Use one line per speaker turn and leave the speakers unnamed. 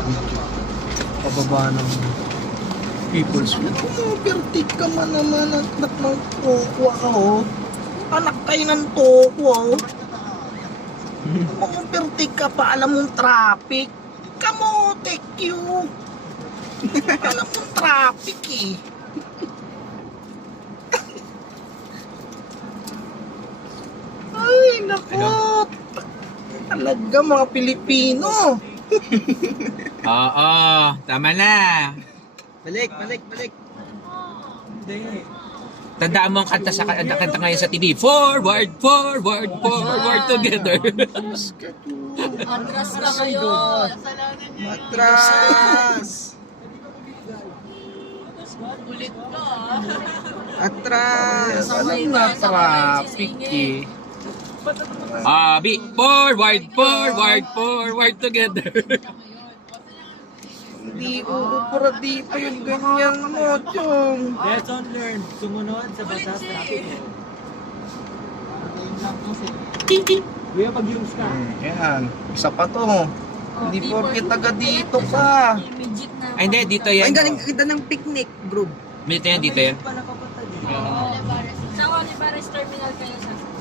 medyo pababa ng people's will. Overtake ka man naman ang anak ng tokwa ka, oh. Anak kayo ng tokwa, oh. Overtake ka pa, alam mong traffic. Kamotek you. alam mong traffic, eh. Ay, naku. Talaga mga Pilipino.
Oo, tama na.
Balik, balik, balik.
Tandaan mo ang kanta sa kanta, kanta ngayon sa TV. Forward, forward, forward together.
Atras ka ngayon. Kasalanan niyo.
Atras!
Ulit ka ah.
Atras!
Alam na traffic eh. Ah, bi, forward, forward, forward together.
Hindi uupura dito yung ganyan mo, Chong.
Lesson learned. Sumunod sa batas traffic. Kuya, pag-use ka.
Yan, isa pa to. Hindi po taga dito ka.
Ay, hindi, dito yan.
Ay, galing kita ng picnic, bro.
Dito yan, dito yan.
Sa Olivares Terminal kayo sa